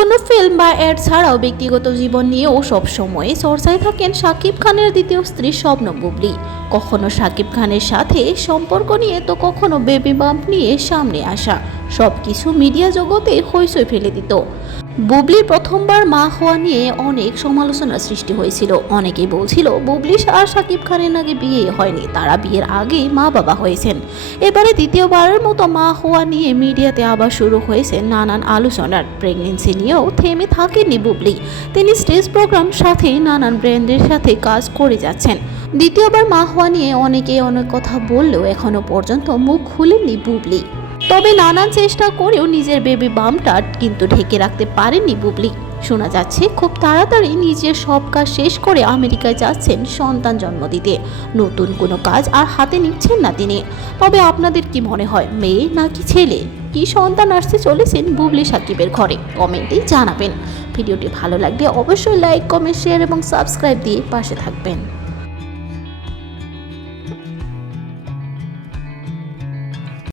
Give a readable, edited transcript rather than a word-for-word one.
কোনো ফিল্ম বা অ্যাড ছাড়াও ব্যক্তিগত জীবন নিয়েও সবসময় চর্চায় থাকেন শাকিব খানের দ্বিতীয় স্ত্রী শবনম বুবলী। কখনো শাকিব খানের সাথে সম্পর্ক নিয়ে তো কখনো বেবি বাম্প নিয়ে সামনে আসা সবকিছু মিডিয়া জগতে হইচই ফেলে দিত। বুবলির প্রথমবার মা হওয়া নিয়ে অনেক সমালোচনার সৃষ্টি হয়েছিল। অনেকেই বলছিল বুবলি আর শাকিব খানের আগে বিয়ে হয়নি, তারা বিয়ের আগেই মা বাবা হয়েছেন। এবারে দ্বিতীয়বারের মতো মা হওয়া নিয়ে মিডিয়াতে আবার শুরু হয়েছে নানান আলোচনার। প্রেগনেন্সি নিয়েও থেমে থাকেননি বুবলি, তিনি স্টেজ প্রোগ্রাম সাথে নানান ব্র্যান্ডের সাথে কাজ করে যাচ্ছেন। দ্বিতীয়বার মা হওয়া নিয়ে অনেকেই অনেক কথা বললেও এখনো পর্যন্ত মুখ খুলেননি বুবলি। তবে নানান চেষ্টা করেও নিজের বেবি বাম্পটা কিন্তু ঢেকে রাখতে পারেননি বুবলি। শোনা যাচ্ছে খুব তাড়াতাড়ি নিজের সব কাজ শেষ করে আমেরিকায় যাচ্ছেন সন্তান জন্ম দিতে। নতুন কোনো কাজ আর হাতে নিচ্ছেন না তিনি। তবে আপনাদের কি মনে হয়, মেয়ে নাকি ছেলে? কি সন্তান আসতে চলেছেন বুবলি সাকিবের ঘরে? কমেন্টে জানাবেন। ভিডিওটি ভালো লাগলে অবশ্যই লাইক, কমেন্ট, শেয়ার এবং সাবস্ক্রাইব দিয়ে পাশে থাকবেন।